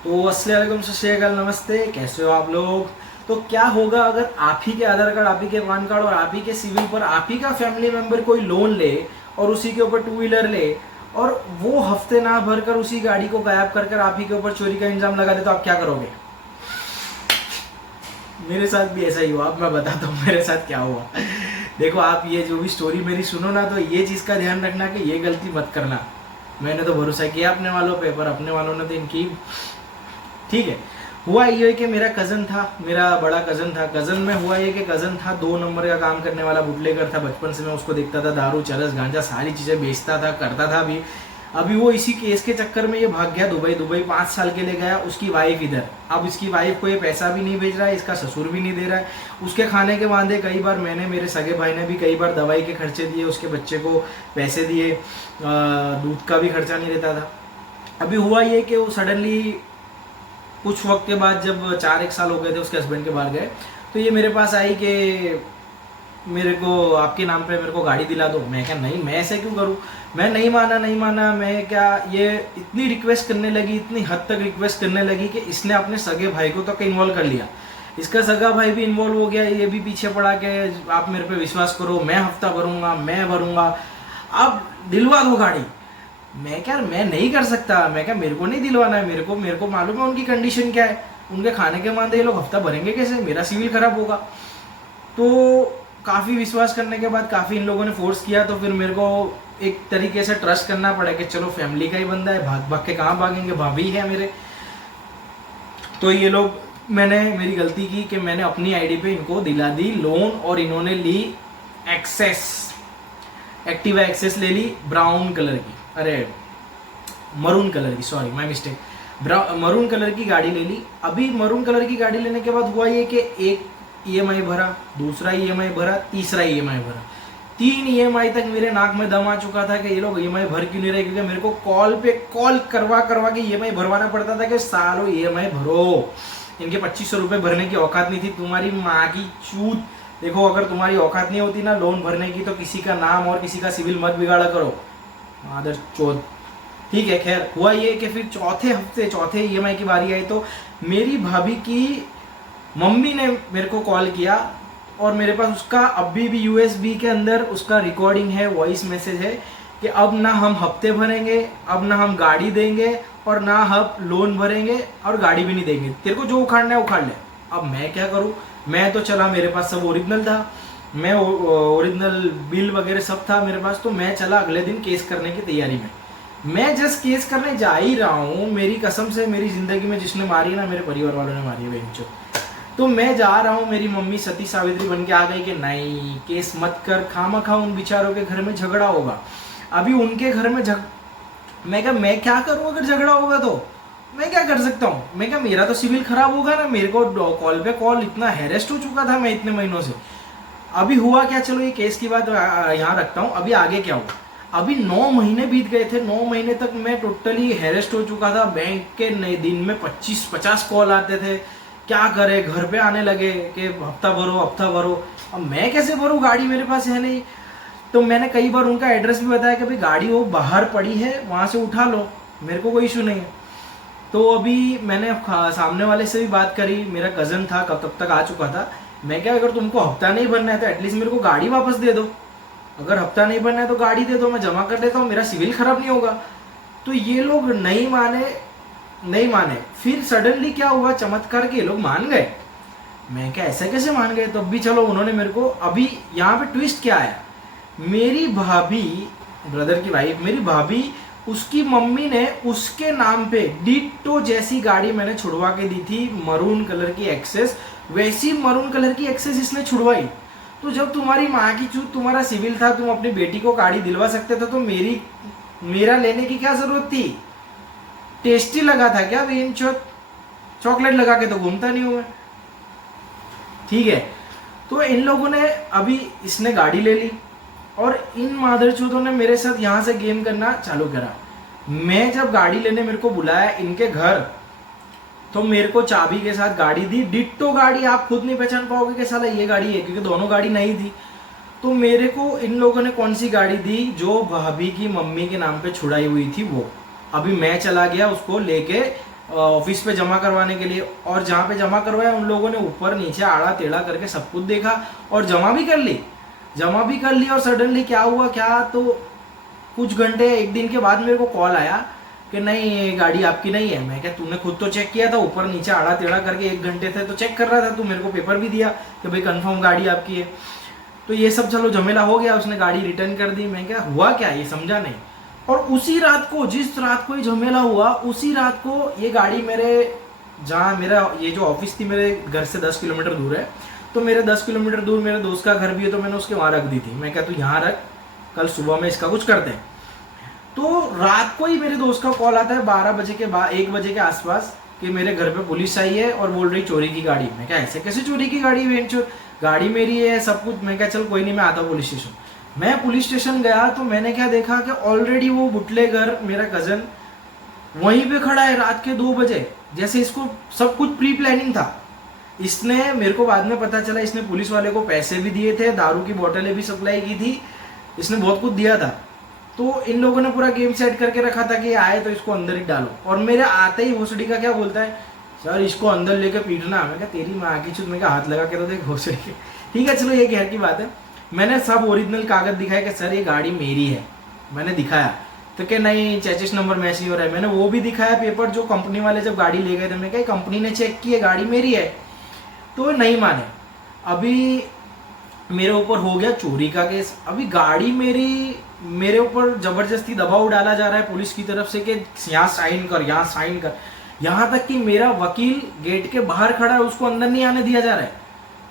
तो अस्सलाम वालेकुम, सत श्री अकाल, नमस्ते। कैसे हो आप लोग? तो क्या होगा अगर आप ही के आधार कार्ड, आप ही के पैन कार्ड और आप ही के सिविल पर आप ही का फैमिली मेंबर कोई लोन ले और उसी के ऊपर टू व्हीलर ले और वो हफ्ते ना भर कर उसी गाड़ी को गायब कर कर आप ही के ऊपर चोरी का इल्जाम लगा दे, तो आप क्या करोगे? मेरे साथ भी ऐसा ही हुआ। अब मैं बताता हूँ मेरे साथ क्या हुआ। देखो, आप ये जो भी स्टोरी मेरी सुनो ना, तो ये चीज़ का ध्यान रखना कि ये गलती मत करना। मैंने तो भरोसा किया अपने वालों पे, पर अपने वालों ने तो इनकी, ठीक है। हुआ ये कि मेरा कज़न था, मेरा बड़ा कज़न था। कज़न में हुआ ये कि कज़न था 2 नंबर का काम करने वाला बुटलेगर था। बचपन से मैं उसको देखता था, दारू चरस गांजा सारी चीज़ें बेचता था, करता था भी। अभी वो इसी केस के चक्कर में ये भाग गया दुबई। दुबई 5 साल के लिए गया। उसकी वाइफ इधर। अब इसकी वाइफ को ये पैसा भी नहीं भेज रहा है, इसका ससुर भी नहीं दे रहा है। उसके खाने के वादे कई बार मैंने, मेरे सगे भाई ने भी कई बार दवाई के खर्चे दिए, उसके बच्चे को पैसे दिए, दूध का भी खर्चा नहीं देता था। अभी हुआ ये कि वो सडनली कुछ वक्त के बाद, जब 4-1 साल हो गए थे उसके हस्बैंड के बाहर गए, तो ये मेरे पास आई कि मेरे को आपके नाम पे मेरे को गाड़ी दिला दो। मैं क्या, नहीं, मैं ऐसे क्यों करूं? मैं नहीं माना, नहीं माना। मैं क्या, ये इतनी रिक्वेस्ट करने लगी, इतनी हद तक रिक्वेस्ट करने लगी कि इसने अपने सगे भाई को तक इन्वॉल्व कर लिया। इसका सगा भाई भी इन्वॉल्व हो गया। ये भी पीछे पड़ा के आप मेरे पे विश्वास करो, मैं हफ्ता भरूंगा, मैं भरूंगा, आप दिलवा दो गाड़ी। मैं क्या, मैं नहीं कर सकता। मैं क्या, मेरे को नहीं दिलवाना है। मेरे को मालूम है उनकी कंडीशन क्या है। उनके खाने के मानदे ये लोग हफ्ता भरेंगे कैसे? मेरा सिविल खराब होगा। तो काफ़ी विश्वास करने के बाद, काफ़ी इन लोगों ने फोर्स किया, तो फिर मेरे को एक तरीके से ट्रस्ट करना पड़ा कि चलो फैमिली का ही बंदा है, भाग भाग के कहाँ भागेंगे, भाभी है मेरे। तो ये लोग, मैंने मेरी गलती की कि मैंने अपनी आईडी पे इनको दिला दी लोन, और इन्होंने ली एक्सेस, एक्टिवा एक्सेस ले ली ब्राउन कलर की, अरे मरून कलर की, sorry my mistake, maroon colour की गाड़ी ले ली। अभी मरून कलर की गाड़ी लेने के बाद हुआ ये कि एक ईएमआई भरा, दूसरा ईएमआई भरा, तीसरा ईएमआई भरा। 3 ईएमआई तक मेरे नाक में दम आ चुका था कि ये लोग ईएमआई भर क्यों नहीं रहे, क्योंकि मेरे को कॉल पे कॉल करवा करवा के ईएमआई भरवाना पड़ता था कि सालों ईएमआई भरो। इनके 2500 रुपये भरने की औकात नहीं थी। तुम्हारी माँ की चूत। देखो, अगर तुम्हारी औकात नहीं होती ना लोन भरने की, तो किसी का नाम और किसी का सिविल मत बिगाड़ा करो, मादर चोद। ठीक है, खैर हुआ ये कि फिर चौथे ईएमआई की बारी आई, तो मेरी भाभी की मम्मी ने मेरे को कॉल किया, और मेरे पास उसका अभी भी यूएसबी के अंदर उसका रिकॉर्डिंग है, वॉइस मैसेज है कि अब ना हम हफ्ते भरेंगे, अब ना हम गाड़ी देंगे, और ना हम लोन भरेंगे, और गाड़ी भी नहीं देंगे। तेरे को जो उखाड़ना है उखाड़ ले। अब मैं क्या करूं? मैं तो चला, मेरे पास सब ओरिजिनल था, मैं ओरिजिनल बिल वगैरह सब था मेरे पास। तो मैं चला अगले दिन केस करने की तैयारी में। मैं जस्ट केस करने जा ही रहा हूँ, मेरी कसम से, मेरी जिंदगी में जिसने मारी है ना, मेरे परिवार वालों ने मारी है बेंचो। तो मैं जा रहा हूँ, मेरी मम्मी सती सावित्री बन के आ गई कि नहीं, केस मत कर, खामखा उन बेचारों के घर में झगड़ा होगा। अभी उनके घर में मैं क्या करूँ? अगर झगड़ा होगा तो मैं क्या कर सकता हूँ? मैं क्या, मेरा तो सिविल खराब होगा ना। मेरे को कॉल पे कॉल, इतना हैरेस्ट हो चुका था मैं इतने महीनों से। अभी हुआ क्या, चलो ये केस की बात यहाँ रखता हूँ। अभी आगे क्या हुआ? अभी 9 महीने बीत गए थे। 9 महीने तक मैं टोटली हैरेस्ट हो चुका था। बैंक के नए दिन में 25-50 कॉल आते थे। क्या करे, घर पे आने लगे कि हफ्ता भरो, हफ्ता भरो। अब मैं कैसे भरूँ? गाड़ी मेरे पास है नहीं। तो मैंने कई बार उनका एड्रेस भी बताया कि भाई गाड़ी वो बाहर पड़ी है, वहाँ से उठा लो, मेरे को कोई इशू नहीं है। तो अभी मैंने सामने वाले से भी बात करी, मेरा कज़न था, कब तब तक आ चुका था। मैं क्या, अगर तुमको हफ्ता नहीं भरना है तो एटलीस्ट मेरे को गाड़ी वापस दे दो। अगर हफ्ता नहीं भरना है तो गाड़ी दे दो, मैं जमा कर देता हूँ, मेरा सिविल खराब नहीं होगा। तो ये लोग नहीं माने, नहीं माने। फिर सडनली क्या हुआ, चमत्कार के ये लोग मान गए। मैं क्या, ऐसे कैसे मान गए? तब भी चलो, उन्होंने मेरे को, अभी यहाँ पे ट्विस्ट क्या आया, मेरी भाभी, ब्रदर की वाइफ, मेरी भाभी, उसकी मम्मी ने उसके नाम पे डिट्टो जैसी गाड़ी मैंने छुड़वा के दी थी, मरून कलर की एक्सेस। वैसी मरून कलर की एक्सेस इसने छुड़वाई। तो जब तुम्हारी माँ की चूत, तुम्हारा सिविल था, तुम अपनी बेटी को गाड़ी दिलवा सकते थे, तो मेरा लेने की क्या जरूरत थी? टेस्टी लगा था क्या बेन? चॉकलेट लगा के तो घूमता नहीं हूं मैं। ठीक है, तो इन लोगों ने, अभी इसने गाड़ी ले ली, और इन मादरचोदों ने मेरे साथ यहाँ से गेम करना चालू करा। मैं जब गाड़ी लेने मेरे को बुलाया इनके घर, तो मेरे को चाबी के साथ गाड़ी दी, डिट्टो गाड़ी। आप खुद नहीं पहचान पाओगे कि साला ये गाड़ी है, क्योंकि दोनों गाड़ी नहीं थी। तो मेरे को इन लोगों ने कौन सी गाड़ी दी? जो भाभी की मम्मी के नाम पे छुड़ाई हुई थी वो। अभी मैं चला गया उसको लेके ऑफिस पे जमा करवाने के लिए, और जहाँ पे जमा करवाया उन लोगों ने ऊपर नीचे आड़ा टेढ़ा करके सब कुछ देखा और जमा भी कर ली। और सडनली क्या हुआ, क्या तो कुछ घंटे एक दिन के बाद मेरे को कॉल आया कि नहीं ये गाड़ी आपकी नहीं है। मैं क्या, तूने खुद तो चेक किया था, ऊपर नीचे आड़ा टेढ़ा करके 1 घंटे थे तो चेक कर रहा था, तू मेरे को पेपर भी दिया कि भाई कंफर्म गाड़ी आपकी है। तो ये सब चलो झमेला हो गया, उसने गाड़ी रिटर्न कर दी। मैं क्या हुआ क्या ये समझा नहीं। और उसी रात को, जिस रात को ये झमेला हुआ, उसी रात को ये गाड़ी मेरे, जहाँ मेरा ये जो ऑफिस थी मेरे घर से 10 किलोमीटर दूर है, तो मेरे 10 किलोमीटर दूर मेरे दोस्त का घर भी है, तो मैंने उसके वहाँ रख दी थी। मैं क्या तू यहाँ रख, कल सुबह में इसका कुछ करते हैं। तो रात को ही मेरे दोस्त का कॉल आता है 12 बजे के बाद, 1 बजे के आसपास, कि मेरे घर पे पुलिस आई है और बोल रही चोरी की गाड़ी। मैं क्या ऐसे कैसे चोरी की गाड़ी, गाड़ी मेरी है सब कुछ। मैं क्या चल कोई नहीं, मैं आता हूँ पुलिस स्टेशन। मैं पुलिस स्टेशन गया तो मैंने क्या देखा कि ऑलरेडी वो बुटलेगर मेरा कजन वहीं पे खड़ा है रात के 2 बजे, जैसे इसको सब कुछ प्री प्लानिंग था। इसने, मेरे को बाद में पता चला, इसने पुलिस वाले को पैसे भी दिए थे, दारू की बोतलें भी सप्लाई की थी, इसने बहुत कुछ दिया था। तो इन लोगों ने पूरा गेम सेट करके रखा था कि आए तो इसको अंदर ही डालो। और मेरे आते ही भोसड़ी का क्या बोलता है, सर इसको अंदर लेके पीटना। मैं क्या तेरी माँ की चुत, मैं क्या हाथ लगा के तो देख भोसड़ी के। ठीक है चलो ये खैर की बात है। मैंने सब ओरिजिनल कागज दिखाया कि सर ये गाड़ी मेरी है, मैंने दिखाया। तो क्या नहीं चेचिस नंबर मैच नहीं हो रहा है, मैंने वो भी दिखाया पेपर जो कंपनी वाले जब गाड़ी ले गए थे। मैं क्या कंपनी ने चेक की है गाड़ी मेरी है, तो नहीं माने। अभी मेरे ऊपर हो गया चोरी का केस। अभी गाड़ी मेरी, मेरे ऊपर जबरदस्ती दबाव डाला जा रहा है पुलिस की तरफ से कि यहाँ साइन कर, यहाँ साइन कर। यहाँ तक कि मेरा वकील गेट के बाहर खड़ा है, उसको अंदर नहीं आने दिया जा रहा है।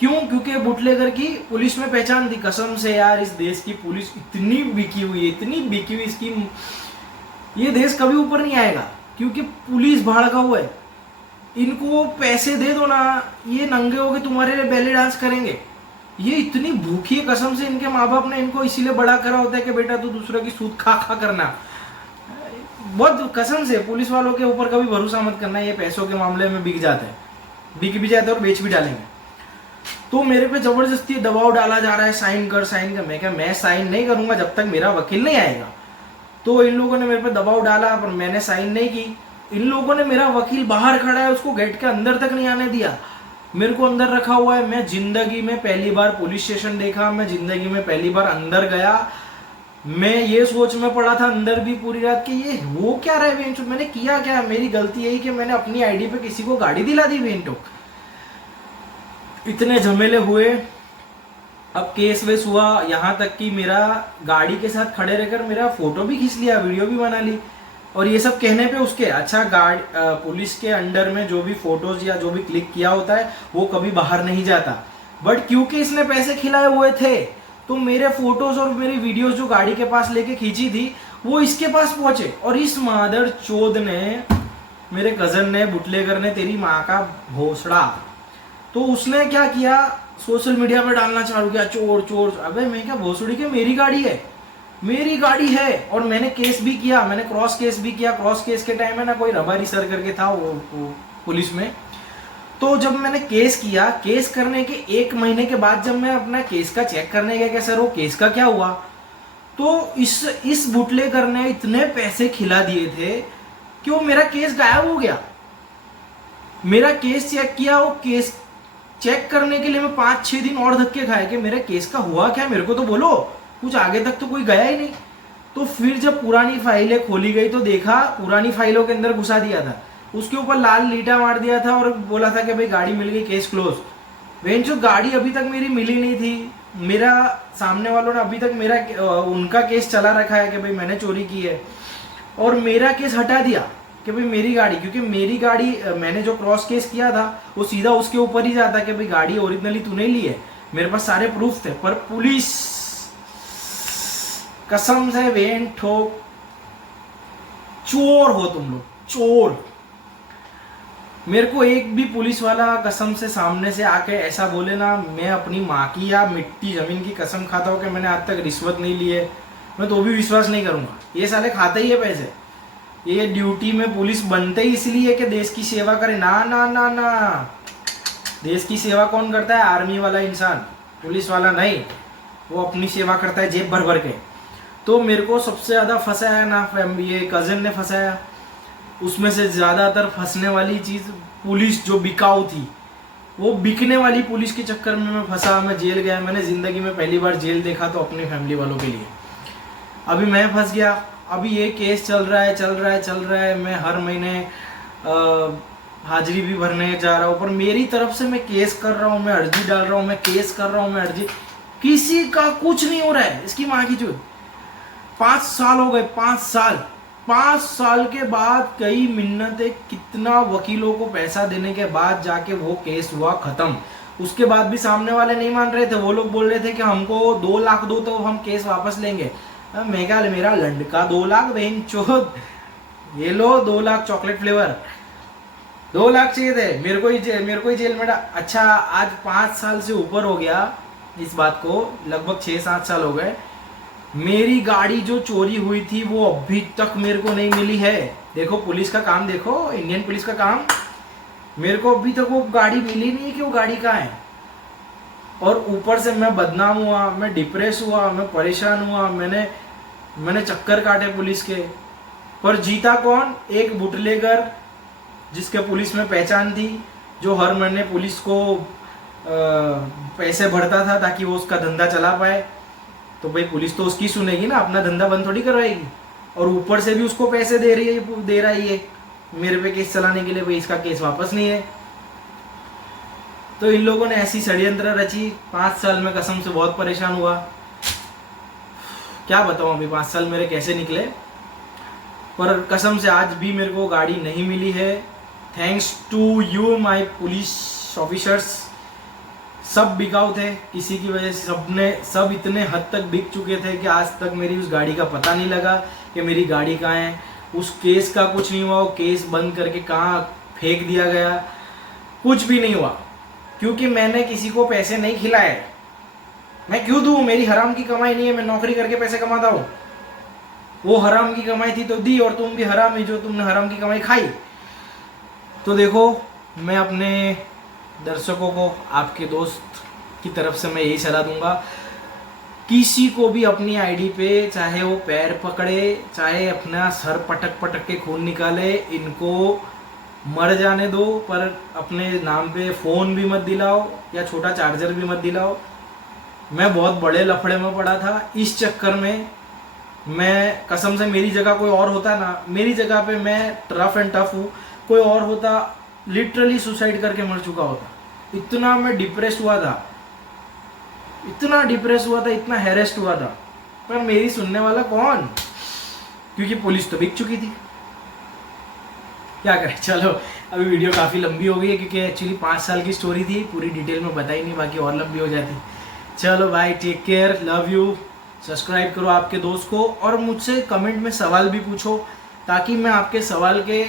क्यों? क्योंकि बुटलेगर की पुलिस में पहचान थी। कसम से यार इस देश की पुलिस इतनी बिकी हुई है, इतनी बिकी हुई, इसकी ये देश कभी ऊपर नहीं आएगा क्योंकि पुलिस भड़का हुआ है। इनको पैसे दे दो ना, ये नंगे होके तुम्हारे लिए बैले डांस करेंगे। ये इतनी भूखी है, कसम से इनके माँ बाप ने इनको इसीलिए बड़ा करा होता है कि बेटा तू दूसरों की सूद खा खा करना। बहुत कसम से पुलिस वालों के ऊपर कभी भरोसा मत करना, ये पैसों के मामले में बिक जाते हैं, बिक भी जाते हैं और बेच भी डालेंगे। तो मेरे पे जबरदस्ती दबाव डाला जा रहा है, साइन कर साइन कर। मैं क्या, मैं साइन नहीं करूंगा जब तक मेरा वकील नहीं आएगा। तो इन लोगों ने मेरे पे दबाव डाला पर मैंने साइन नहीं की। इन लोगों ने, मेरा वकील बाहर खड़ा है, उसको गेट के अंदर तक नहीं आने दिया, मेरे को अंदर रखा हुआ है। मैं जिंदगी में पहली बार पुलिस स्टेशन देखा, मैं जिंदगी में पहली बार अंदर गया। मैं ये सोच में पड़ा था अंदर भी पूरी रात कि ये वो क्या रहा है, मैंने किया क्या, मेरी गलती यही कि मैंने अपनी आईडी पे किसी को गाड़ी दिला दी बेंटो। इतने झमेले हुए, अब केस वेस हुआ, यहाँ तक कि मेरा गाड़ी के साथ खड़े रहकर मेरा फोटो भी खींच लिया, वीडियो भी बना ली। और ये सब कहने पे उसके, अच्छा गाड़ी पुलिस के अंडर में जो भी फोटोज या जो भी क्लिक किया होता है वो कभी बाहर नहीं जाता, बट क्योंकि इसने पैसे खिलाए हुए थे तो मेरे फोटोज और मेरी वीडियोस जो गाड़ी के पास लेके खींची थी वो इसके पास पहुंचे। और इस मादर चोद ने, मेरे कजन ने, बुटलेगर ने, तेरी माँ का भोसड़ा, तो उसने क्या किया, सोशल मीडिया पर डालना चालू किया, चोर चोर। अबे मैं क्या भोसड़ी के, मेरी गाड़ी है, मेरी गाड़ी है। और मैंने केस भी किया, मैंने क्रॉस केस भी किया। क्रॉस केस के टाइम में ना कोई रबारी सर करके था वो पुलिस में। तो जब मैंने केस किया, केस करने के 1 महीने के बाद जब मैं अपना केस का चेक करने गया कि सर वो केस का क्या हुआ, तो इस बुटलेगर ने इतने पैसे खिला दिए थे कि वो मेरा केस गायब हो गया। मेरा केस चेक किया, वो केस चेक करने के लिए मैं 5-6 दिन और धक्के खाए कि मेरे केस का हुआ क्या, मेरे को तो बोलो, कुछ आगे तक तो कोई गया ही नहीं। तो फिर जब पुरानी फाइलें खोली गई तो देखा पुरानी फाइलों के अंदर घुसा दिया था, उसके ऊपर लाल लीटा मार दिया था और बोला था कि भाई गाड़ी मिल गई, केस क्लोज। वेंचो गाड़ी अभी तक मेरी मिली नहीं थी, मेरा सामने वालों ने अभी तक मेरा उनका केस चला रखा है कि भाई मैंने चोरी की है, और मेरा केस हटा दिया कि भाई मेरी गाड़ी, क्योंकि मेरी गाड़ी मैंने जो क्रॉस केस किया था वो सीधा उसके ऊपर ही जाता कि भाई गाड़ी ओरिजिनली तूने ली है, मेरे पास सारे प्रूफ थे। पर पुलिस, कसम से वेन ठोक, चोर हो तुम लोग, चोर। मेरे को एक भी पुलिस वाला कसम से सामने से आके ऐसा बोले ना, मैं अपनी माँ की या मिट्टी जमीन की कसम खाता हूँ कि मैंने आज तक रिश्वत नहीं ली है, मैं तो भी विश्वास नहीं करूंगा। ये साले खाते ही है पैसे, ये ड्यूटी में पुलिस बनते ही इसलिए कि देश की सेवा करे। ना ना ना ना, देश की सेवा कौन करता है? आर्मी वाला इंसान, पुलिस वाला नहीं। वो अपनी सेवा करता है जेब भर भर के। तो मेरे को सबसे ज़्यादा फंसाया ना ये कज़न ने फंसाया। उसमें से ज़्यादातर फंसने वाली चीज़ पुलिस जो बिकाऊ थी, वो बिकने वाली पुलिस के चक्कर में मैं फंसा, मैं जेल गया। मैंने ज़िंदगी में पहली बार जेल देखा तो अपनी फैमिली वालों के लिए। अभी मैं फंस गया। अभी ये केस चल रहा है। मैं हर महीने हाजिरी भी भरने जा रहा हूँ, पर मेरी तरफ से मैं केस कर रहा हूँ, मैं अर्जी डाल रहा हूँ, मैं केस कर रहा हूँ, मैं अर्जी, किसी का कुछ नहीं हो रहा है। इसकी माँ की चूत। 5 साल हो गए, 5 साल के बाद कई मिन्नतें, कितना वकीलों को पैसा देने के बाद जाके वो केस हुआ खत्म। उसके बाद भी सामने वाले नहीं मान रहे थे। वो लोग बोल रहे थे कि हमको 2 लाख दो तो हम केस वापस लेंगे। मेरा लंडका 2 लाख, बहन चोद, ये लो 2 लाख चॉकलेट फ्लेवर, 2 लाख चाहिए थे। मेरे को ही जेल में अच्छा, आज 5 साल से ऊपर हो गया इस बात को, लगभग 6-7 साल हो गए। मेरी गाड़ी जो चोरी हुई थी वो अभी तक मेरे को नहीं मिली है। देखो पुलिस का काम, देखो इंडियन पुलिस का काम, मेरे को अभी तक वो गाड़ी मिली नहीं है कि वो गाड़ी कहाँ है। और ऊपर से मैं बदनाम हुआ, मैं डिप्रेस हुआ, मैं परेशान हुआ, मैंने चक्कर काटे पुलिस के। पर जीता कौन? एक बुटलेगर जिसके पुलिस में पहचान थी, जो हर महीने पुलिस को पैसे भरता था ताकि वो उसका धंधा चला पाए। तो भाई पुलिस तो उसकी सुनेगी ना, अपना धंधा बंद थोड़ी करवाएगी। और ऊपर से भी उसको पैसे दे रही है मेरे पे केस चलाने के लिए। भाई इसका केस वापस नहीं है। तो इन लोगों ने ऐसी षड्यंत्र रची। 5 साल में कसम से बहुत परेशान हुआ। क्या बताऊं अभी 5 साल मेरे कैसे निकले। पर कसम से आज भी मेरे को गाड़ी नहीं मिली है। Thanks to you my police officers. सब बिकाऊ थे, किसी की वजह से सब इतने हद तक बिक चुके थे कि आज तक मेरी उस गाड़ी का पता नहीं लगा कि मेरी गाड़ी कहाँ है। उस केस का कुछ नहीं हुआ, वो केस बंद करके कहाँ फेंक दिया गया, कुछ भी नहीं हुआ, क्योंकि मैंने किसी को पैसे नहीं खिलाए। मैं क्यों दूं? मेरी हराम की कमाई नहीं है, मैं नौकरी करके पैसे कमाता हूँ। वो हराम की कमाई थी तो दी, और तुम भी हराम ही जो तुमने हराम की कमाई खाई। तो देखो, मैं अपने दर्शकों को, आपके दोस्त की तरफ से मैं यही सलाह दूंगा, किसी को भी अपनी आईडी पे चाहे वो पैर पकड़े, चाहे अपना सर पटक के खून निकाले, इनको मर जाने दो, पर अपने नाम पे फ़ोन भी मत दिलाओ या छोटा चार्जर भी मत दिलाओ। मैं बहुत बड़े लफड़े में पड़ा था इस चक्कर में। मैं कसम से, मेरी जगह कोई और होता ना, मेरी जगह पे मैं रफ एंड टफ हूँ, कोई और होता लिटरली सुसाइड करके मर चुका होता। इतना मैं डिप्रेस हुआ था, इतना हैरेस्ट हुआ था, पर मेरी सुनने वाला कौन? क्योंकि पुलिस तो बिक चुकी थी। क्या करें, चलो अभी वीडियो काफ़ी लंबी हो गई है, क्योंकि एक्चुअली 5 साल की स्टोरी थी, पूरी डिटेल में बताई नहीं, बाकी और लंबी हो जाती। चलो भाई, take care, love you. Subscribe करो आपके दोस्त को, और मुझसे कमेंट में सवाल भी पूछो, ताकि मैं आपके सवाल के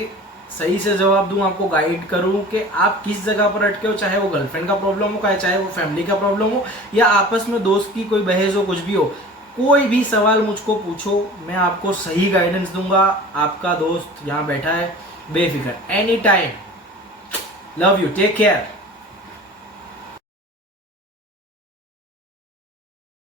सही से जवाब दूं, आपको गाइड करूं कि आप किस जगह पर अटके हो। चाहे वो गर्लफ्रेंड का प्रॉब्लम हो, चाहे वो फैमिली का प्रॉब्लम हो, या आपस में दोस्त की कोई बहस हो, कुछ भी हो, कोई भी सवाल मुझको पूछो, मैं आपको सही गाइडेंस दूंगा। आपका दोस्त यहाँ बैठा है, बेफिक्र, any time. Love you, take care.